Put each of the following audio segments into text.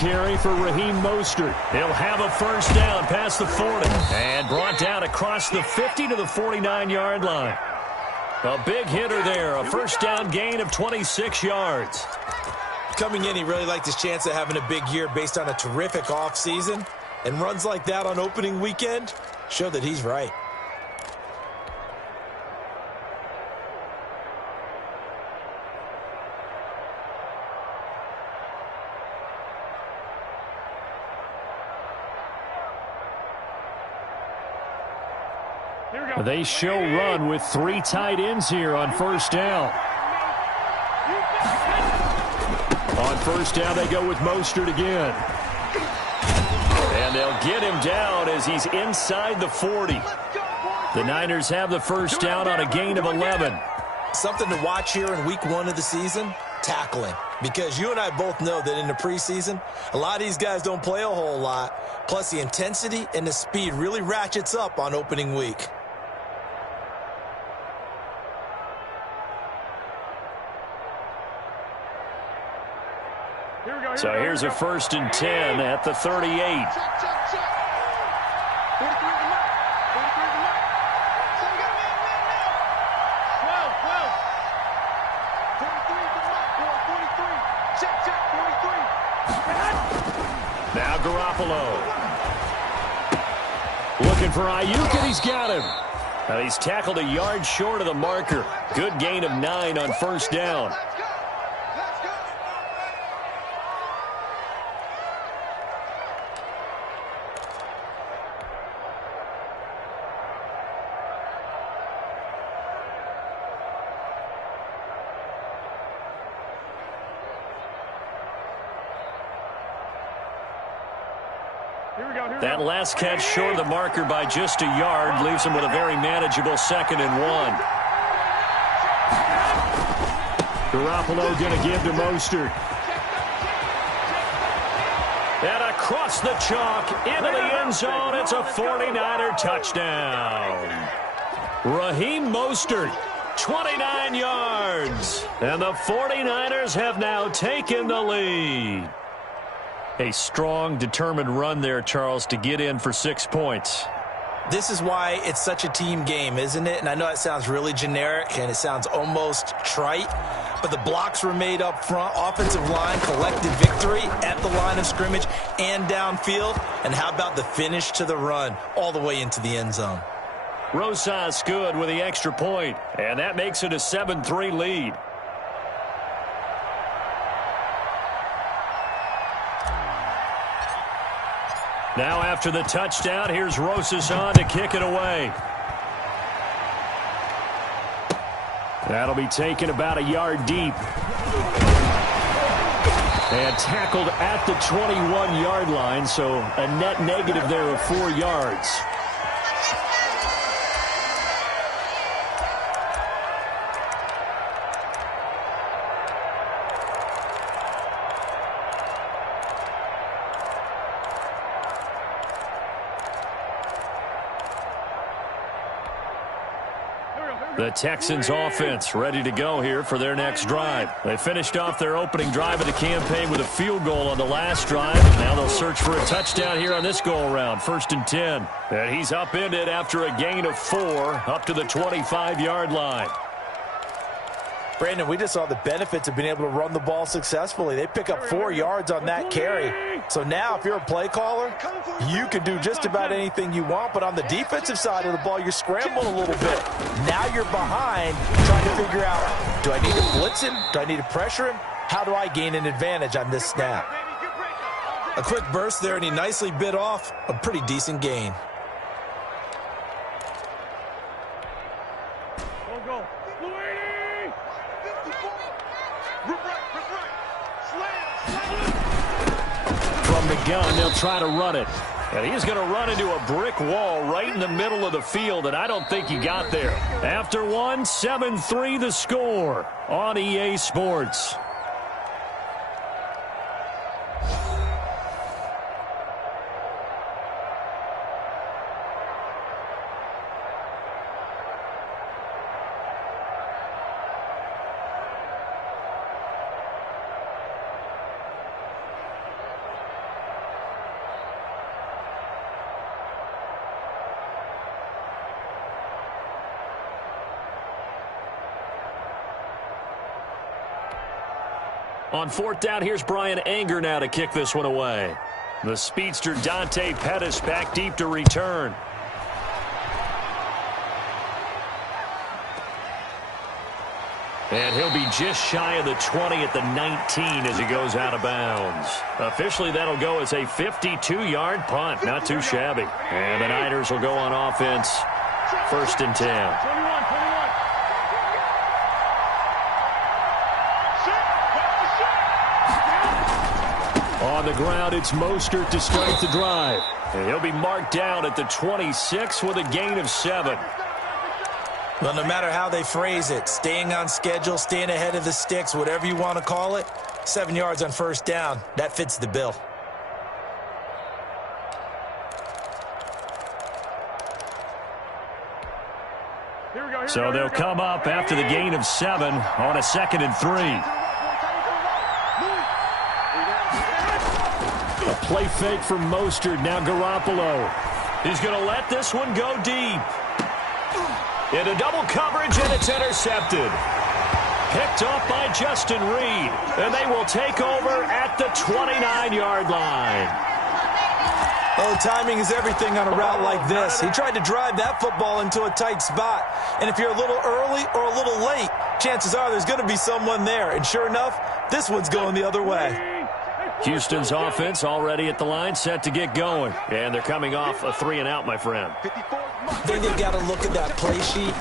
Carry for Raheem Mostert. He'll have a first down past the 40 and brought down across the 50 to the 49-yard line. A big hitter there, a first down gain of 26 yards. Coming in, he really liked his chance of having a big year based on a terrific offseason. And runs like that on opening weekend show that he's right. They show run with 3 tight ends here on first down. On first down, they go with Mostert again. And they'll get him down as he's inside the 40. The Niners have the first down on a gain of 11. Something to watch here in week 1 of the season, tackling. Because you and I both know that in the preseason, a lot of these guys don't play a whole lot. Plus, the intensity and the speed really ratchets up on opening week. So here's a first and 10 at the 38. Now Garoppolo. Looking for Ayuk, and he's got him. Now he's tackled a yard short of the marker. Good gain of 9 on first down. That last catch short of the marker by just a yard leaves him with a very manageable 2nd and 1. Garoppolo going to give to Mostert. And across the chalk into the end zone. It's a 49er touchdown. Raheem Mostert, 29 yards. And the 49ers have now taken the lead. A strong, determined run there, Charles, to get in for 6 points. This is why it's such a team game, isn't it? And I know it sounds really generic and it sounds almost trite, but the blocks were made up front. Offensive line collected victory at the line of scrimmage and downfield. And how about the finish to the run all the way into the end zone? Rosas good with the extra point, and that makes it a 7-3 lead. Now after the touchdown, here's Rosas on to kick it away. That'll be taken about a yard deep. And tackled at the 21-yard line, so a net negative there of 4 yards. The Texans offense ready to go here for their next drive. They finished off their opening drive of the campaign with a field goal on the last drive. Now they'll search for a touchdown here on this go-around. 1st and 10. And he's upended after a gain of 4 up to the 25-yard line. Brandon, we just saw the benefits of being able to run the ball successfully. They pick up 4 yards on that carry. So now if you're a play caller, you can do just about anything you want. But on the defensive side of the ball, you're scrambling a little bit. Now you're behind trying to figure out, do I need to blitz him? Do I need to pressure him? How do I gain an advantage on this snap? A quick burst there, and he nicely bit off a pretty decent gain. Gun, they'll try to run it. And he's going to run into a brick wall right in the middle of the field, and I don't think he got there. After 1, 7-3 the score on EA Sports. On fourth down, here's Brian Anger now to kick this one away. The speedster Dante Pettis back deep to return. And he'll be just shy of the 20 at the 19 as he goes out of bounds. Officially, that'll go as a 52-yard punt. Not too shabby. And the Niners will go on offense. 1st and 10. On the ground, it's Mostert to start the drive. And he'll be marked down at the 26 with a gain of 7. Well, no matter how they phrase it, staying on schedule, staying ahead of the sticks, whatever you want to call it, 7 yards on 1st down, that fits the bill. So they'll come up after the gain of 7 on a 2nd and 3. A play fake from Mostert. Now Garoppolo. He's going to let this one go deep. Into double coverage, and it's intercepted. Picked off by Justin Reed. And they will take over at the 29-yard line. Oh, timing is everything on a route like this. He tried to drive that football into a tight spot. And if you're a little early or a little late, chances are there's going to be someone there. And sure enough, this one's going the other way. Houston's offense already at the line, set to get going. And they're coming off a 3-and-out, my friend. I think they've got to look at that play sheet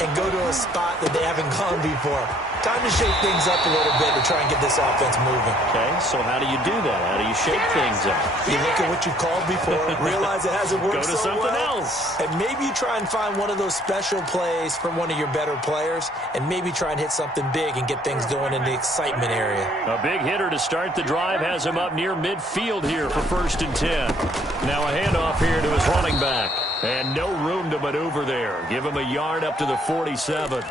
and go to a spot that they haven't gone before. Time to shake things up a little bit to try and get this offense moving. Okay, so how do you do that? How do you shake things up? You look at what you called before, realize it hasn't worked so well. Go to something else. And maybe you try and find one of those special plays from one of your better players, and maybe try and hit something big and get things going in the excitement area. A big hitter to start the drive has him up near midfield here for 1st and 10. Now a handoff here to his running back. And no room to maneuver there. Give him a yard up to the 47.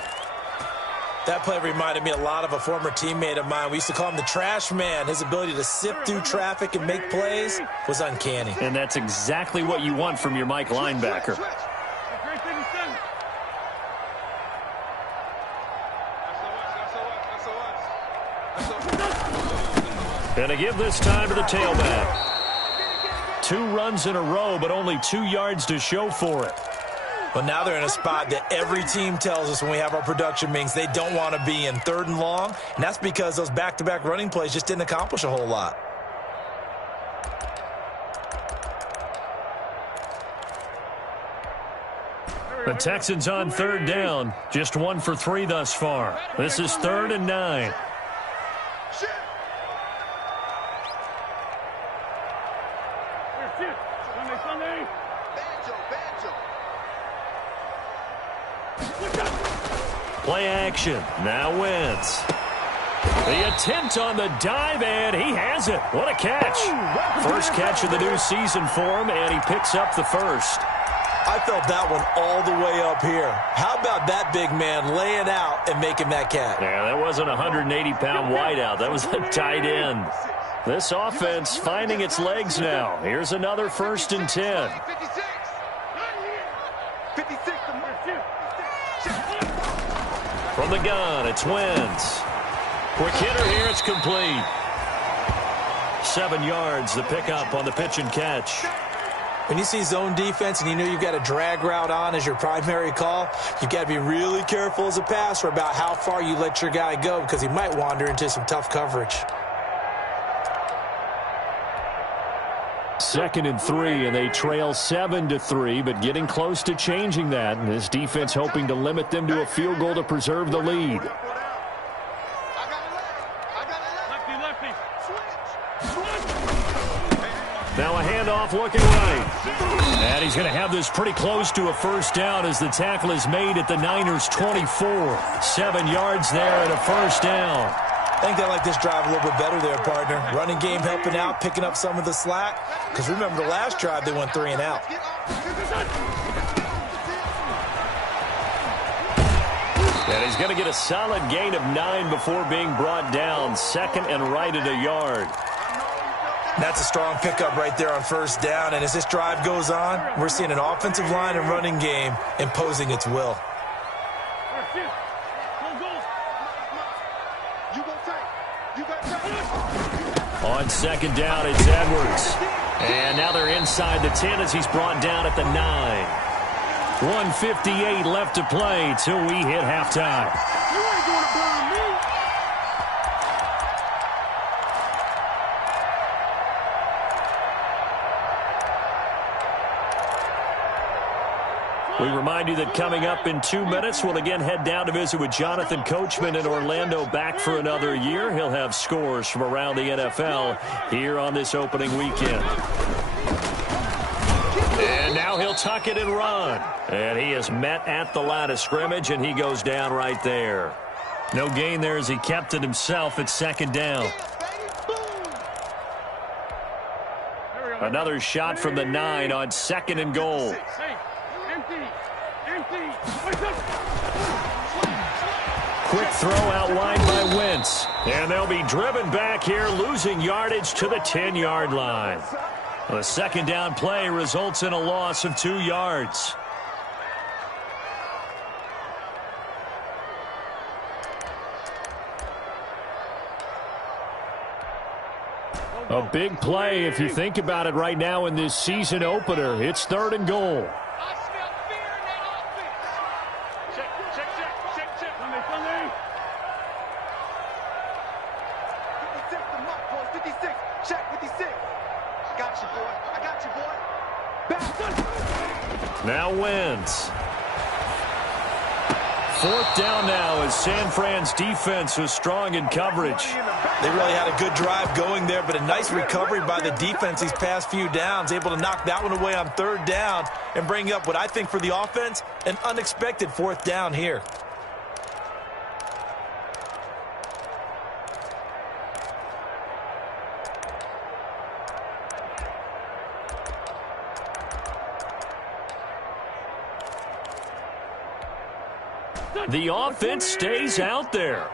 That play reminded me a lot of a former teammate of mine. We used to call him the trash man. His ability to sift through traffic and make plays was uncanny. And that's exactly what you want from your Mike linebacker. And to give this time to the tailback. 2 runs in a row, but only 2 yards to show for it. Well, now they're in a spot that every team tells us when we have our production meetings they don't want to be in, 3rd and long, and that's because those back-to-back running plays just didn't accomplish a whole lot. The Texans on 3rd down, just 1 for 3 thus far. This is 3rd and 9. Play action. Now Wentz. The attempt on the dive, and he has it. What a catch. First catch of the new season for him, and he picks up the first. I felt that one all the way up here. How about that big man laying out and making that catch? Yeah, that wasn't a 180-pound wideout. That was a tight end. This offense finding its legs now. Here's another 1st and 10. From the gun, it's Wentz. Quick hitter here, it's complete. 7 yards, the pickup on the pitch and catch. When you see zone defense and you know you've got a drag route on as your primary call, you've got to be really careful as a passer about how far you let your guy go because he might wander into some tough coverage. 2nd and 3, and they trail 7-3, but getting close to changing that. And this defense hoping to limit them to a field goal to preserve the lead. Now a handoff looking right. And he's going to have this pretty close to a 1st down as the tackle is made at the Niners' 24. 7 yards there and a 1st down. I think they like this drive a little bit better there, partner. Running game helping out, picking up some of the slack. Because remember, the last drive they went 3 and out. And he's going to get a solid gain of 9 before being brought down. 2nd and right at a yard. That's a strong pickup right there on 1st down. And as this drive goes on, we're seeing an offensive line and running game imposing its will. You go take. On second down, it's Edwards. And now they're inside the 10 as he's brought down at the 9. 1:58 left to play till we hit halftime. You ain't going to burn me. We remind you that coming up in 2 minutes, we'll again head down to visit with Jonathan Coachman in Orlando, back for another year. He'll have scores from around the NFL here on this opening weekend. And now he'll tuck it and run. And he is met at the line of scrimmage, and he goes down right there. No gain there as he kept it himself at second down. Another shot from the 9 on second and goal. Quick throw out wide by Wentz. And they'll be driven back here, losing yardage to the 10-yard line. The second down play results in a loss of 2 yards. A big play if you think about it right now in this season opener. It's third and goal. Now Wentz. Fourth down now as San Fran's defense was strong in coverage. They really had a good drive going there, but a nice recovery by the defense these past few downs, able to knock that one away on third down and bring up what I think for the offense, an unexpected fourth down here. The offense stays out there.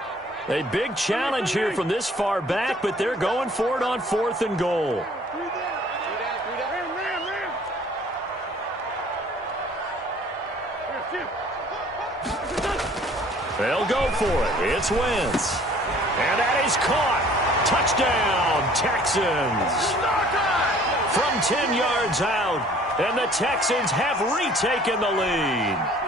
A big challenge here from this far back, but they're going for it on fourth and goal. They'll go for it. It's Wentz. And that is caught. Touchdown, Texans. From 10 yards out, and the Texans have retaken the lead.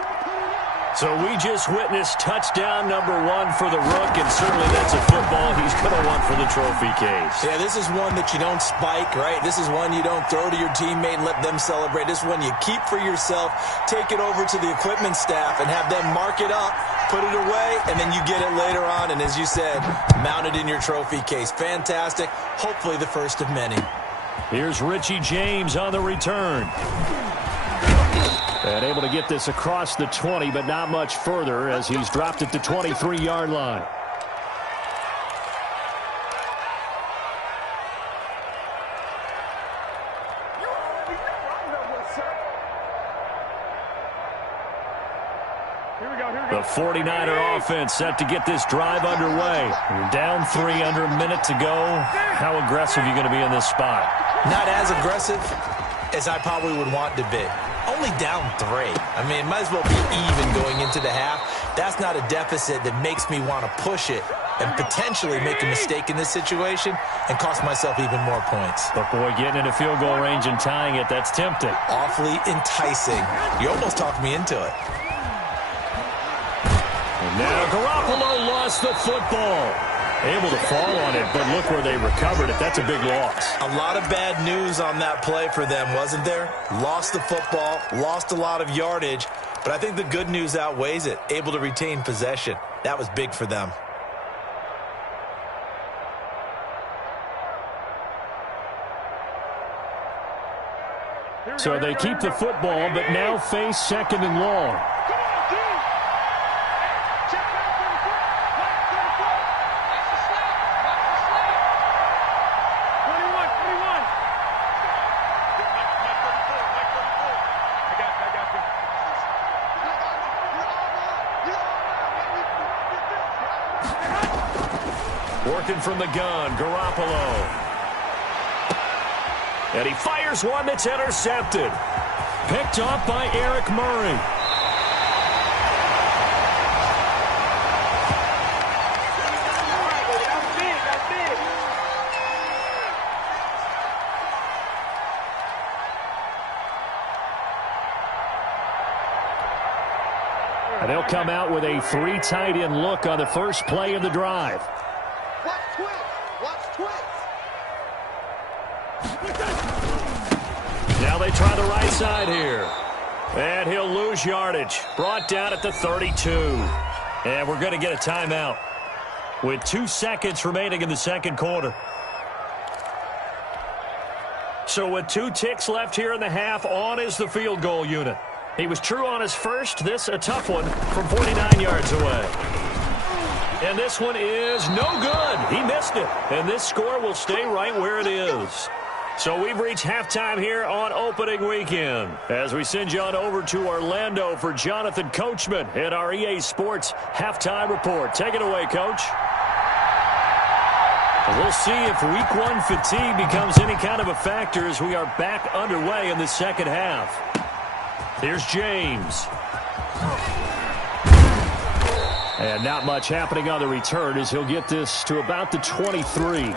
So we just witnessed touchdown number 1 for the Rook, and certainly that's a football he's going to want for the trophy case. Yeah, this is one that you don't spike, right? This is one you don't throw to your teammate and let them celebrate. This is one you keep for yourself, take it over to the equipment staff, and have them mark it up, put it away, and then you get it later on, and as you said, mount it in your trophy case. Fantastic. Hopefully the first of many. Here's Richie James on the return. And able to get this across the 20, but not much further as he's dropped at the 23-yard line. The 49er offense set to get this drive underway. Down 3 under a minute to go. How aggressive are you going to be in this spot? Not as aggressive as I probably would want to be. Only down 3. I mean, it might as well be even going into the half. That's not a deficit that makes me want to push it and potentially make a mistake in this situation and cost myself even more points. But, boy, getting into field goal range and tying it, that's tempting. Awfully enticing. You almost talked me into it. And now Garoppolo lost the football. Able to fall on it, but look where they recovered it. That's a big loss. A lot of bad news on that play for them, wasn't there? Lost the football, lost a lot of yardage, but I think the good news outweighs it. Able to retain possession. That was big for them. So they keep the football, but now face second and long. Working from the gun, Garoppolo. And he fires one that's intercepted. Picked off by Eric Murray. And they'll come out with a 3 tight end look on the first play of the drive. Watch twitch. Watch twitch. Now they try the right side here. And he'll lose yardage. Brought down at the 32. And we're going to get a timeout with 2 seconds remaining in the second quarter. So with 2 ticks left here in the half, on is the field goal unit. He was true on his first. This a tough one from 49 yards away. And this one is no good. He missed it. And this score will stay right where it is. So we've reached halftime here on opening weekend. As we send you on over to Orlando for Jonathan Coachman and our EA Sports halftime report. Take it away, Coach. We'll see if week 1 fatigue becomes any kind of a factor as we are back underway in the second half. Here's James. And not much happening on the return as he'll get this to about the 23.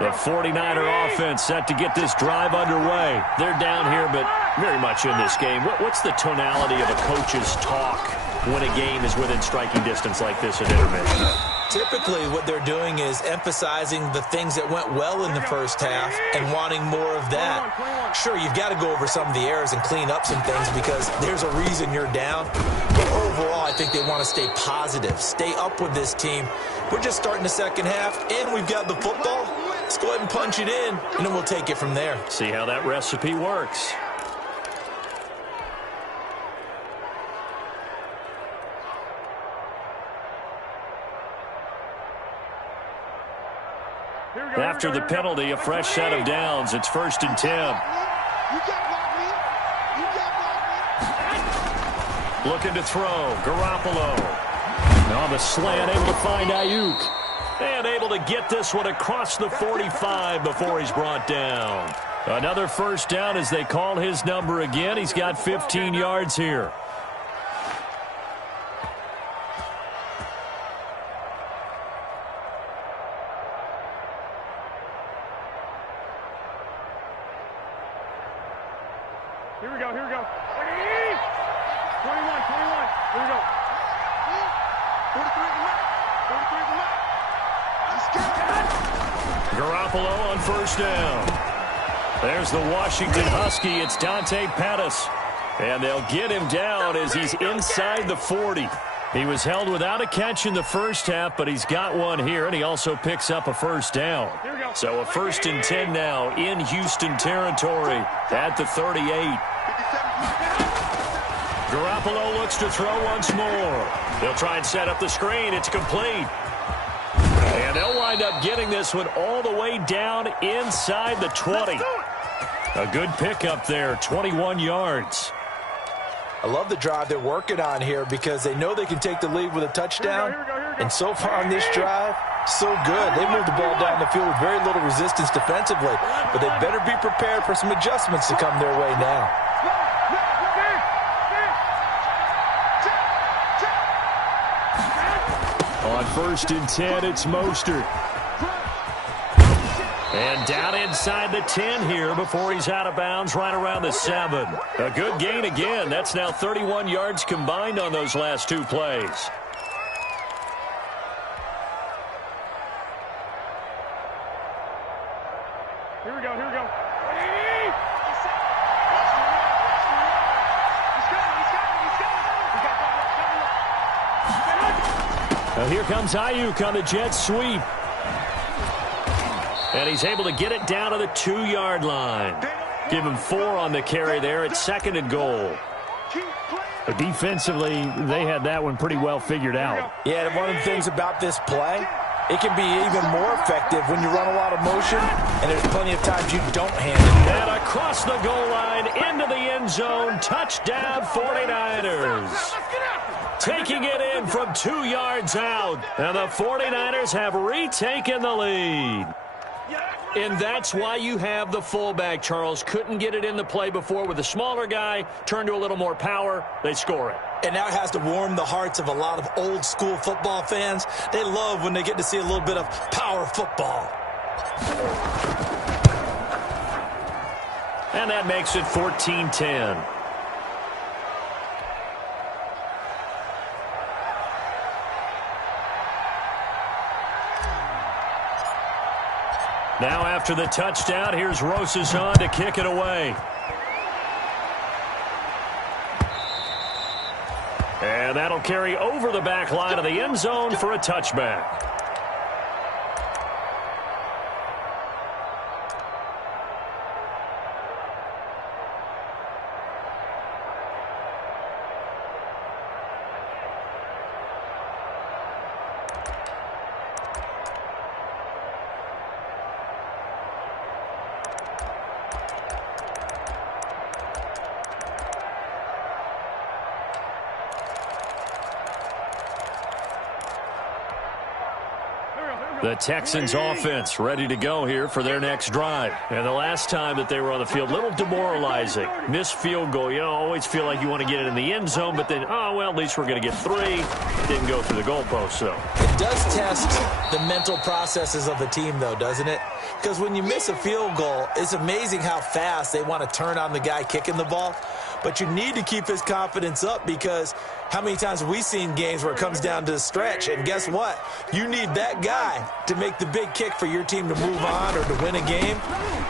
The 49er offense set to get this drive underway. They're down here, but very much in this game. What's the tonality of a coach's talk when a game is within striking distance like this at intermission? Typically, what they're doing is emphasizing the things that went well in the first half and wanting more of that. Sure, you've got to go over some of the errors and clean up some things because there's a reason you're down. But overall, I think they want to stay positive, stay up with this team. We're just starting the second half, and we've got the football. Let's go ahead and punch it in, and then we'll take it from there. See how that recipe works. After the penalty, a fresh set of downs. It's 1st and 10. Looking to throw. Garoppolo. On the slant, able to find Ayuk. And able to get this one across the 45 before he's brought down. Another first down as they call his number again. He's got 15 yards here. Here we go. 21. Here we go. 43 at the left. 43 at the left. Garoppolo on first down. There's the Washington Husky. It's Dante Pettis. And they'll get him down as he's inside the 40. He was held without a catch in the first half, but he's got one here, and he also picks up a first down. So a 1st and 10 now in Houston territory at the 38. Garoppolo looks to throw once more. They'll try and set up the screen. It's complete. And they'll wind up getting this one all the way down inside the 20. A good pickup there, 21 yards. I love the drive they're working on here because they know they can take the lead with a touchdown. And so far on this drive, so good. They moved the ball down the field with very little resistance defensively. But they better be prepared for some adjustments to come their way now. On 1st and 10, it's Mostert. And down inside the 10 here before he's out of bounds right around the 7. A good gain again. That's now 31 yards combined on those last 2 plays. Here we go. Now here comes Ayuk on the jet sweep. And he's able to get it down to the 2-yard line. Give him 4 on the carry there. It's 2nd and goal. But defensively, they had that one pretty well figured out. Yeah, and one of the things about this play, it can be even more effective when you run a lot of motion, and there's plenty of times you don't hand it. And across the goal line, into the end zone, touchdown 49ers. Taking it in from 2 yards out, and the 49ers have retaken the lead. And that's why you have the fullback, Charles. Couldn't get it in the play before with the smaller guy. Turned to a little more power. They score it. And now it has to warm the hearts of a lot of old-school football fans. They love when they get to see a little bit of power football. And that makes it 14-10. Now after the touchdown, here's Rosazon to kick it away. And that'll carry over the back line of the end zone for a touchback. The Texans offense ready to go here for their next drive. And the last time that they were on the field, a little demoralizing. Missed field goal. You always feel like you want to get it in the end zone, but then, oh, well, at least we're going to get 3. Didn't go through the goalpost, though. It does test the mental processes of the team, though, doesn't it? Because when you miss a field goal, it's amazing how fast they want to turn on the guy kicking the ball. But you need to keep his confidence up, because how many times have we seen games where it comes down to the stretch? And guess what? You need that guy to make the big kick for your team to move on or to win a game.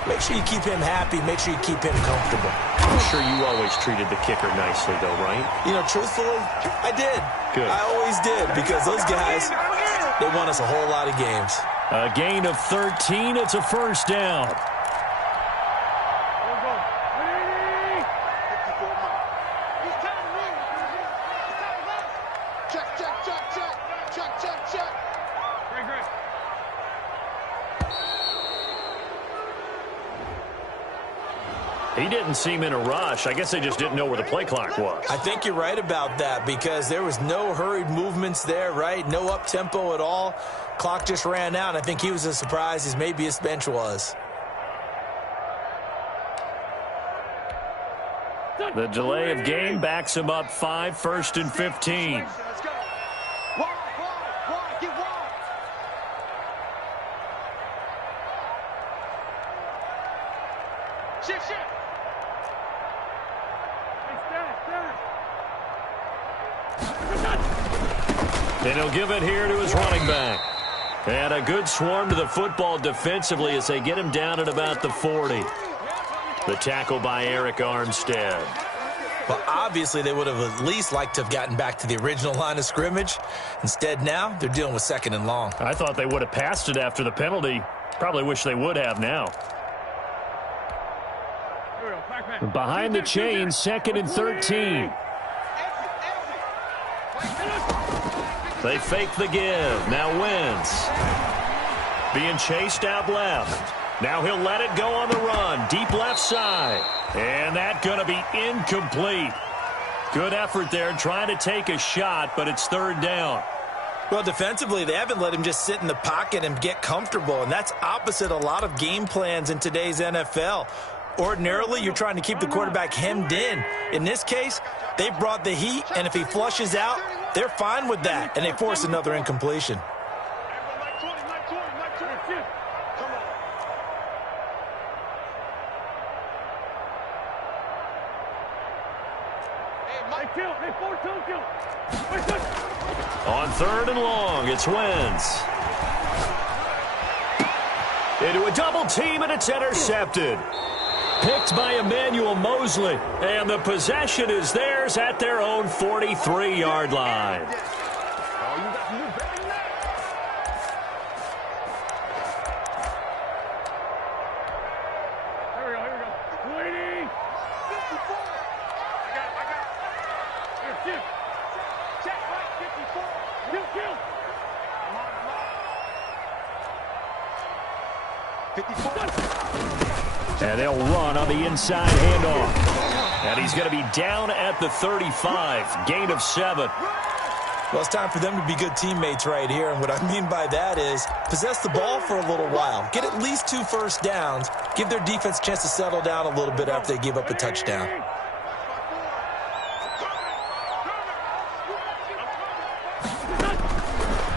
Make sure you keep him happy. Make sure you keep him comfortable. I'm sure you always treated the kicker nicely, though, right? You know, truthfully, I did. Good. I always did, because those guys, they won us a whole lot of games. A gain of 13. It's a first down. He didn't seem in a rush. I guess they just didn't know where the play clock was. I think you're right about that, because there was no hurried movements there, right? No up-tempo at all. Clock just ran out. I think he was as surprised as maybe his bench was. The delay of game backs him up 5, 1st and 15. Let's go. Wide, get wide. Shift. And he'll give it here to his running back. And a good swarm to the football defensively as they get him down at about the 40. The tackle by Eric Armstead. Well, obviously, they would have at least liked to have gotten back to the original line of scrimmage. Instead, now they're dealing with 2nd and long. I thought they would have passed it after the penalty. Probably wish they would have now. Behind the chain, 2nd and 13. They fake the give. Now Wentz. Being chased out left. Now he'll let it go on the run. Deep left side. And that's going to be incomplete. Good effort there trying to take a shot, but it's 3rd down. Well, defensively, they haven't let him just sit in the pocket and get comfortable, and that's opposite a lot of game plans in today's NFL. Ordinarily, you're trying to keep the quarterback hemmed in. In this case, they brought the heat, and if he flushes out, they're fine with that, and they force another incompletion. On 3rd and long, it's Wentz. Into a double team, and it's intercepted. Picked by Emmanuel Mosley, and the possession is theirs at their own 43-yard line. And they'll run on the inside handoff. And he's going to be down at the 35. Gain of 7. Well, it's time for them to be good teammates right here, and what I mean by that is possess the ball for a little while. Get at least 2 first downs. Give their defense a chance to settle down a little bit after they give up a touchdown.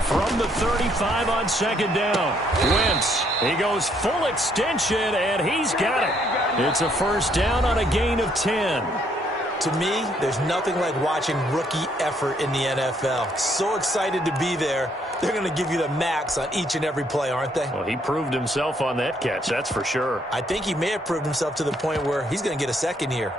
From the 35 on second down, Wentz. He goes full extension, and he's got it. It's a first down on a gain of 10. To me, there's nothing like watching rookie effort in the NFL. So excited to be there. They're going to give you the max on each and every play, aren't they? Well, he proved himself on that catch, that's for sure. I think he may have proved himself to the point where he's going to get a second here.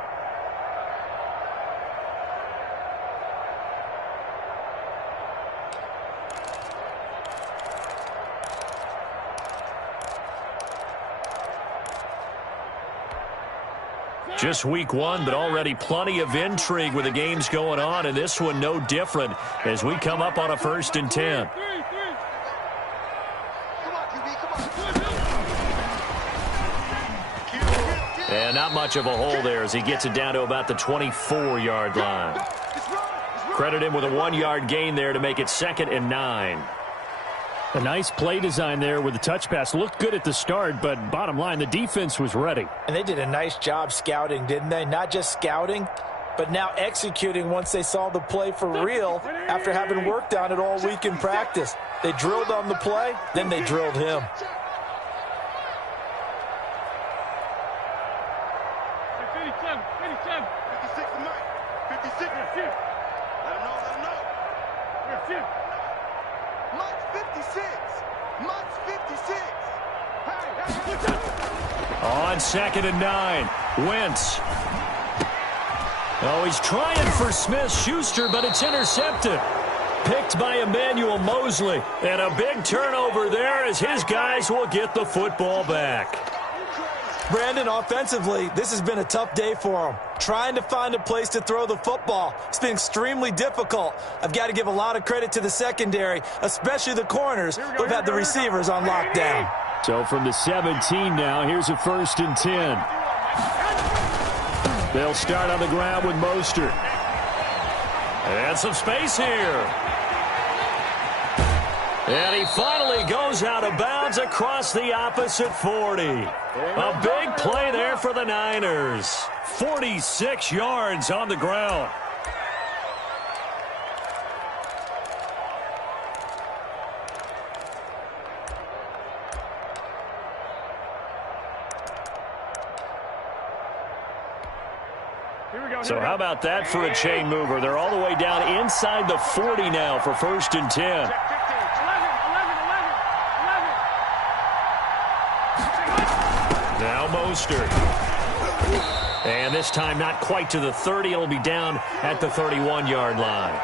Just week 1, but already plenty of intrigue with the games going on, and this one no different as we come up on a 1st and 10. And not much of a hole there as he gets it down to about the 24-yard line. Credit him with a 1-yard gain there to make it 2nd and 9. A nice play design there with the touch pass. Looked good at the start, but bottom line, the defense was ready. And they did a nice job scouting, didn't they? Not just scouting, but now executing once they saw the play for real after having worked on it all week in practice. They drilled on the play, then they drilled him. On 2nd and 9, Wentz. Oh, he's trying for Smith-Schuster, but it's intercepted. Picked by Emmanuel Mosley. And a big turnover there as his guys will get the football back. Brandon, offensively, this has been a tough day for him. Trying to find a place to throw the football. It's been extremely difficult. I've got to give a lot of credit to the secondary, especially the corners who've had the receivers on lockdown. So from the 17 now, here's a 1st and 10. They'll start on the ground with Mostert. And some space here. And he finally goes out of bounds across the opposite 40. A big play there for the Niners. 46 yards on the ground. So how about that for a chain mover? They're all the way down inside the 40 now for 1st and 10. Now Mostert. And this time not quite to the 30. It'll be down at the 31-yard line.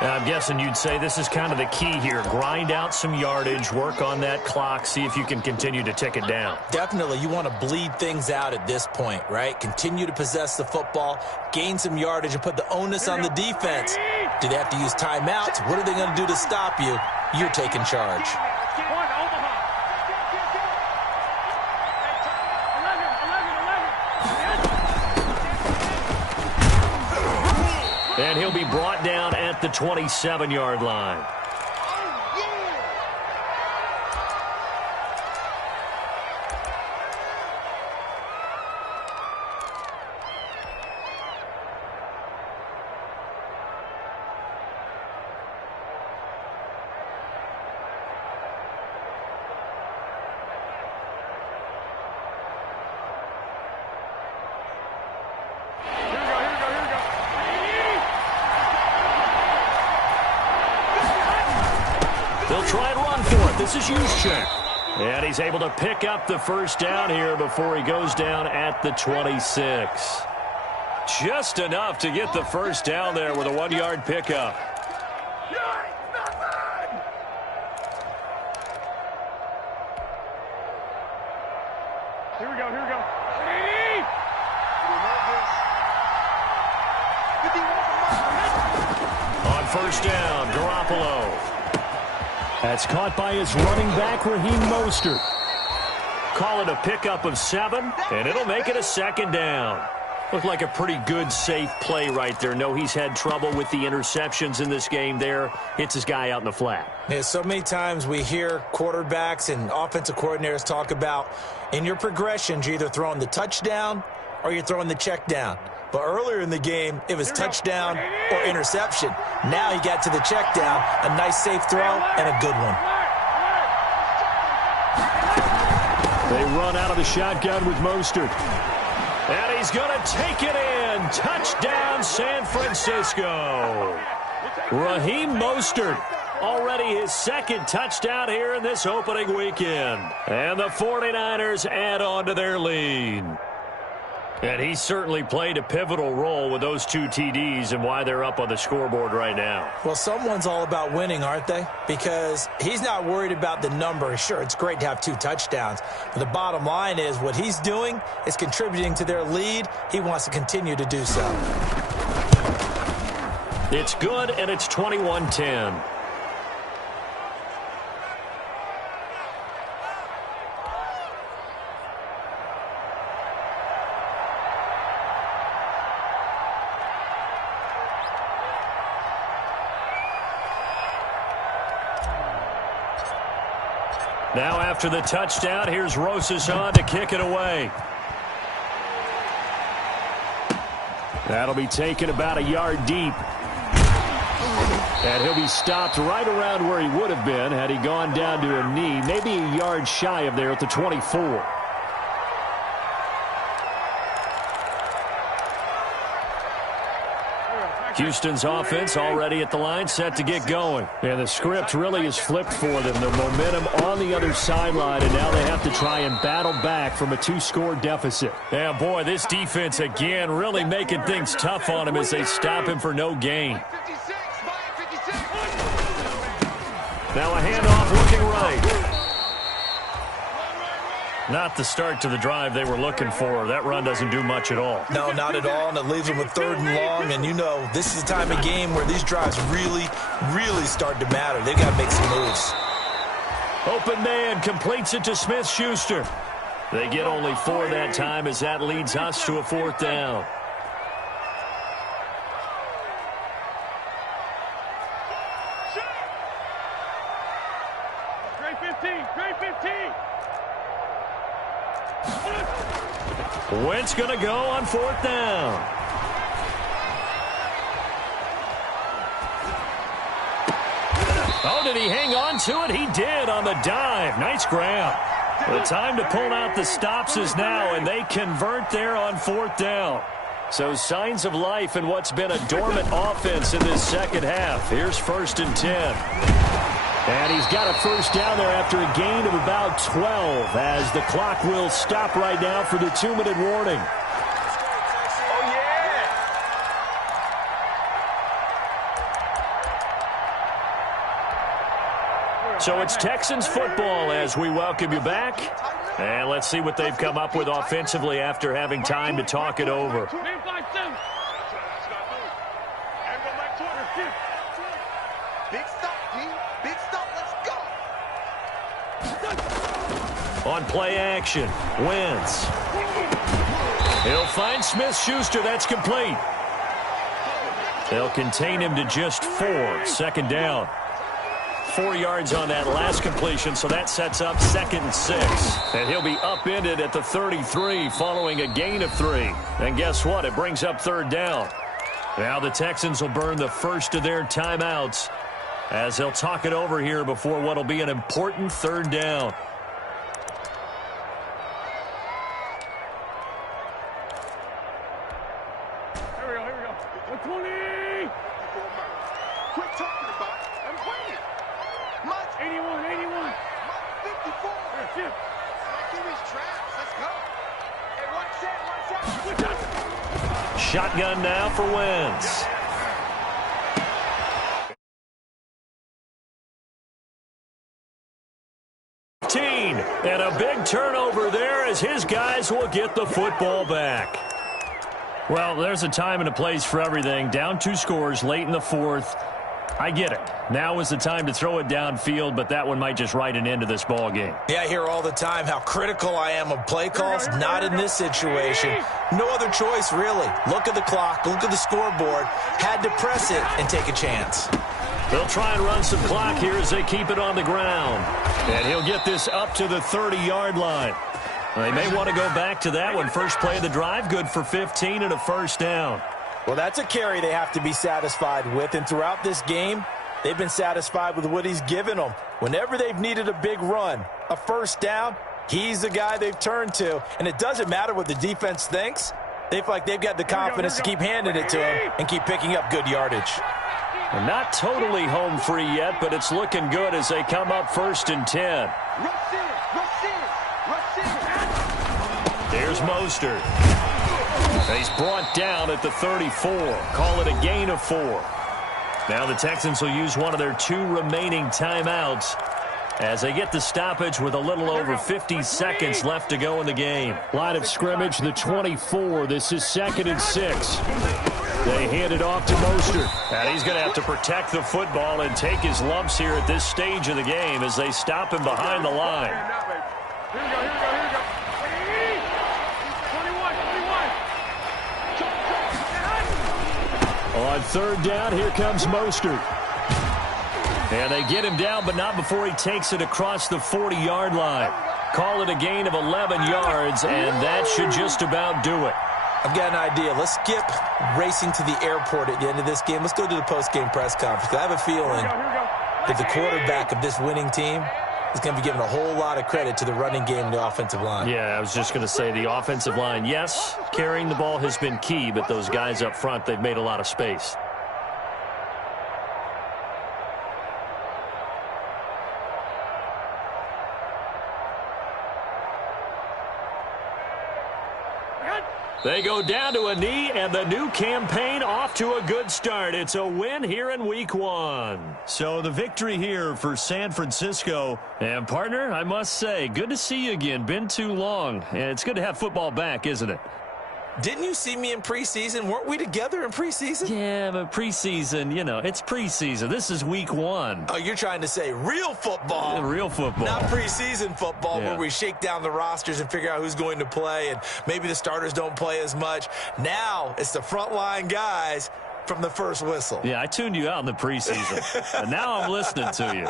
And I'm guessing you'd say this is kind of the key here. Grind out some yardage, work on that clock, see if you can continue to tick it down. Definitely, you want to bleed things out at this point, right? Continue to possess the football, gain some yardage, and put the onus on the defense. Do they have to use timeouts? What are they going to do to stop you? You're taking charge. And he'll be brought down at the 27-yard line. They'll try and run for it. This is Juszczyk. And he's able to pick up the first down here before he goes down at the 26. Just enough to get the first down there with a 1-yard pickup. Here we go, here we go. On first down, Garoppolo. That's caught by his running back, Raheem Mostert. Call it a pickup of 7, and it'll make it a 2nd down. Looked like a pretty good, safe play right there. No, he's had trouble with the interceptions in this game there. Hits his guy out in the flat. Yeah, so many times we hear quarterbacks and offensive coordinators talk about in your progressions, you're either throwing the touchdown or you're throwing the check down. But earlier in the game, it was touchdown or interception. Now he got to the check down, a nice safe throw and a good one. They run out of the shotgun with Mostert. And he's going to take it in. Touchdown, San Francisco. Raheem Mostert, already his second touchdown here in this opening weekend. And the 49ers add on to their lead. And he certainly played a pivotal role with those 2 TDs and why they're up on the scoreboard right now. Well, someone's all about winning, aren't they? Because he's not worried about the number. Sure, it's great to have 2 touchdowns. But the bottom line is what he's doing is contributing to their lead. He wants to continue to do so. It's good, and it's 21-10. Now after the touchdown, here's Rosas on to kick it away. That'll be taken about a yard deep. And he'll be stopped right around where he would have been had he gone down to a knee, maybe a yard shy of there at the 24. Houston's offense already at the line, set to get going. And the script really is flipped for them. The momentum on the other sideline, and now they have to try and battle back from a 2-score deficit. Yeah, boy, this defense again really making things tough on him as they stop him for no gain. Now a handoff looking right. Not the start to the drive they were looking for. That run doesn't do much at all. No, not at all, and it leaves them with 3rd and long. And you know, this is the time of game where these drives really start to matter. They've got to make some moves. Open man completes it to Smith-Schuster. They get only 4 that time as that leads us to a 4th down. Wentz going to go on 4th down. Oh, did he hang on to it? He did on the dive. Nice grab. The time to pull out the stops is now, and they convert there on 4th down. So signs of life in what's been a dormant offense in this second half. Here's 1st and 10. And he's got a 1st down there after a gain of about 12 as the clock will stop right now for the 2-minute warning. Oh, yeah! So it's Texans football as we welcome you back. And let's see what they've come up with offensively after having time to talk it over. On play action, Wentz. He'll find Smith-Schuster. That's complete. They'll contain him to just 4. 2nd down. 4 yards on that last completion, so that sets up 2nd and 6. And he'll be upended at the 33 following a gain of 3. And guess what? It brings up 3rd down. Now the Texans will burn the first of their timeouts as they'll talk it over here before what will be an important 3rd down. Shotgun now for Wentz. And a big turnover there as his guys will get the football back. Well, there's a time and a place for everything. Down 2 scores late in the 4th. I get it. Now is the time to throw it downfield, but that one might just write an end to this ball game. Yeah, I hear all the time how critical I am of play calls. Not in this situation. No other choice, really. Look at the clock. Look at the scoreboard. Had to press it and take a chance. They'll try and run some clock here as they keep it on the ground. And he'll get this up to the 30-yard line. They may want to go back to that one. First play of the drive, good for 15 and a first down. Well, that's a carry they have to be satisfied with. And throughout this game, they've been satisfied with what he's given them. Whenever they've needed a big run, a first down, he's the guy they've turned to. And it doesn't matter what the defense thinks. They feel like they've got the confidence to keep handing it to him and keep picking up good yardage. And not totally home free yet, but it's looking good as they come up 1st and 10. There's Mostert. He's brought down at the 34. Call it a gain of 4. Now the Texans will use one of their 2 remaining timeouts as they get the stoppage with a little over 50 seconds left to go in the game. Line of scrimmage, the 24. This is 2nd and 6. They hand it off to Mostert. And he's going to have to protect the football and take his lumps here at this stage of the game as they stop him behind the line. Here we go. On 3rd down, here comes Mostert. And they get him down, but not before he takes it across the 40-yard line. Call it a gain of 11 yards, and that should just about do it. I've got an idea. Let's skip racing to the airport at the end of this game. Let's go to the post-game press conference. I have a feeling that the quarterback of this winning team is going to be giving a whole lot of credit to the running game and the offensive line. Yeah, I was just going to say the offensive line, yes, carrying the ball has been key, but those guys up front, they've made a lot of space. They go down to a knee, and the new campaign off to a good start. It's a win here in Week 1. So the victory here for San Francisco. And, partner, I must say, good to see you again. Been too long. And it's good to have football back, isn't it? Didn't you see me in preseason? Weren't we together in preseason? Yeah, but preseason, you know, it's preseason. This is Week 1. Oh, you're trying to say real football. Yeah, real football. Not preseason football where we shake down the rosters and figure out who's going to play, and maybe the starters don't play as much. Now it's the frontline guys from the first whistle. Yeah, I tuned you out in the preseason, and now I'm listening to you.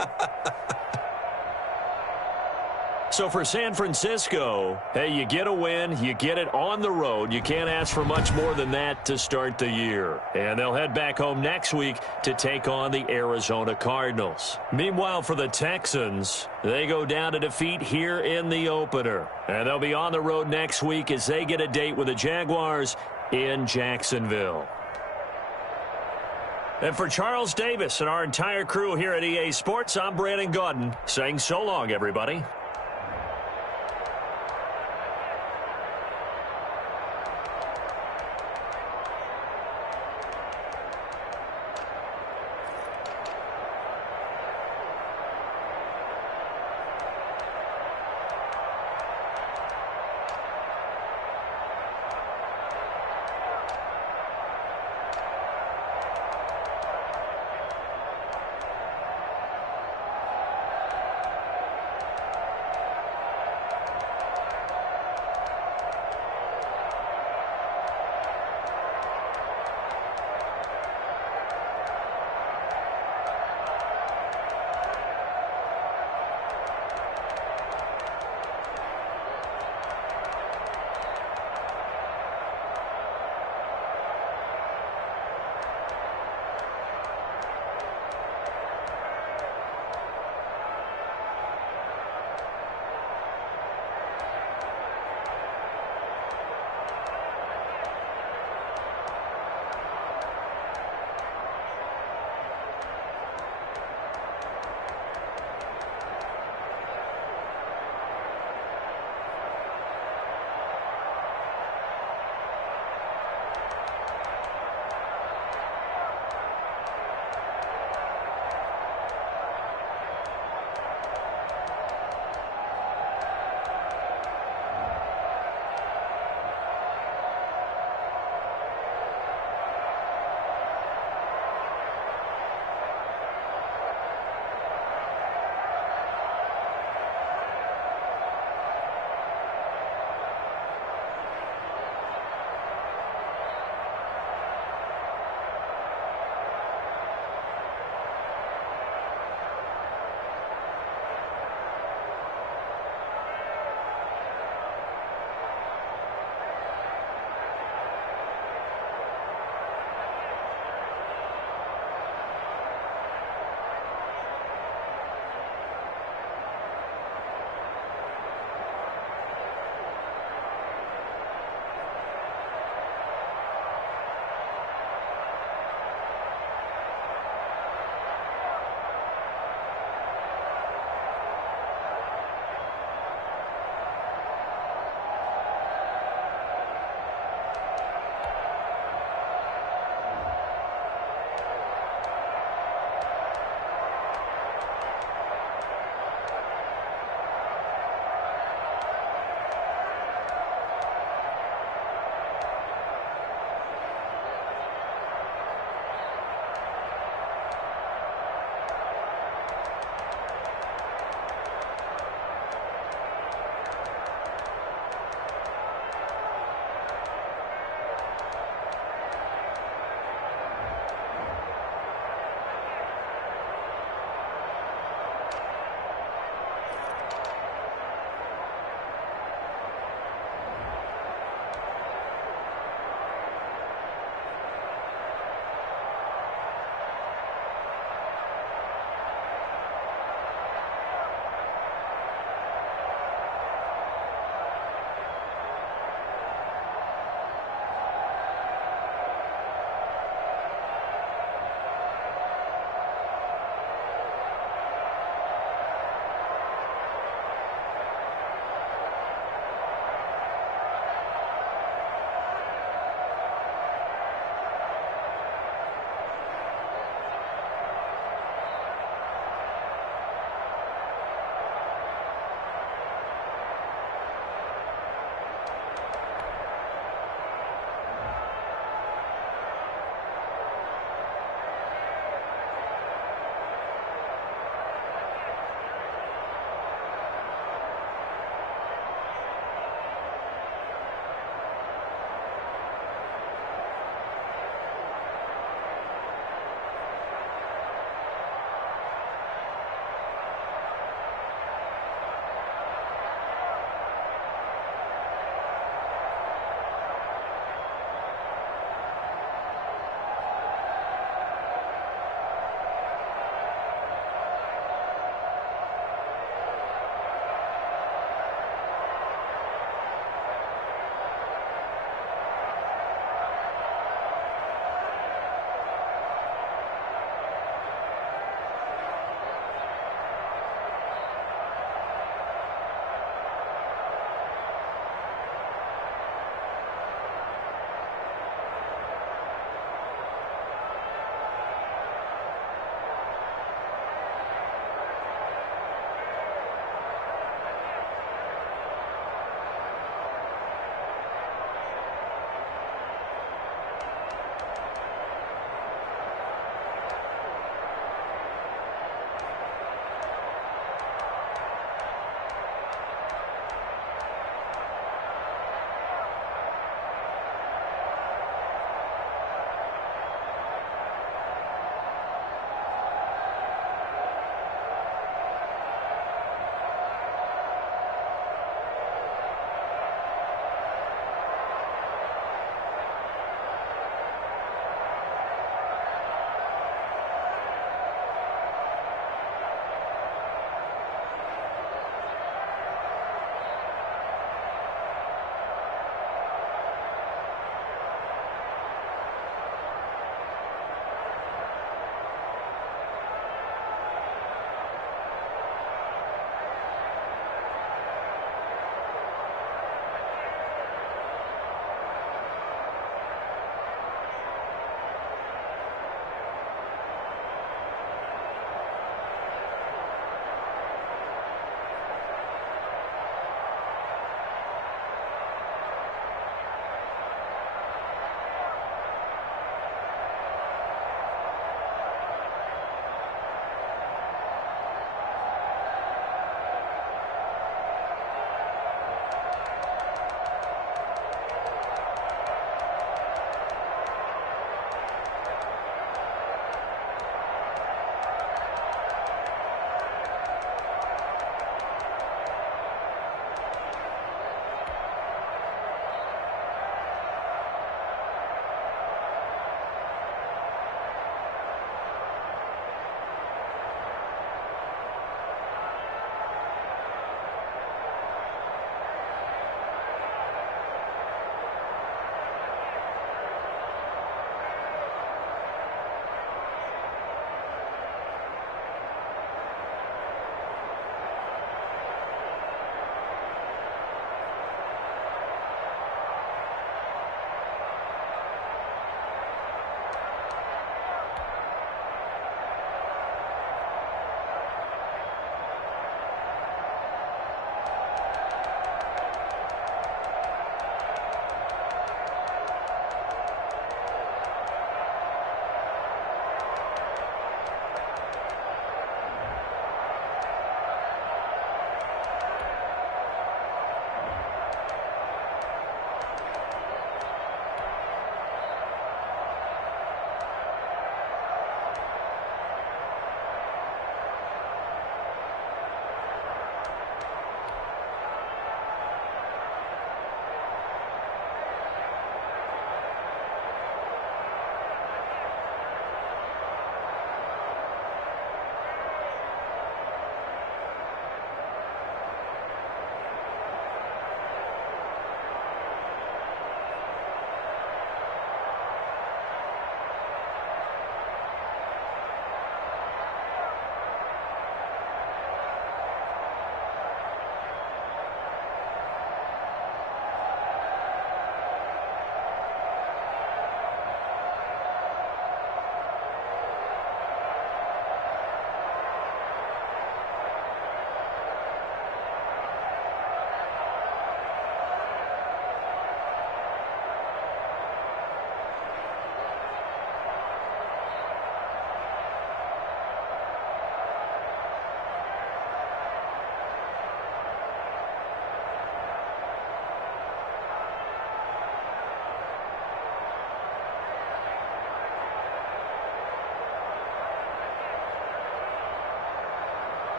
So for San Francisco, hey, you get a win, you get it on the road. You can't ask for much more than that to start the year. And they'll head back home next week to take on the Arizona Cardinals. Meanwhile, for the Texans, they go down to defeat here in the opener. And they'll be on the road next week as they get a date with the Jaguars in Jacksonville. And for Charles Davis and our entire crew here at EA Sports, I'm Brandon Gaudin saying so long, everybody.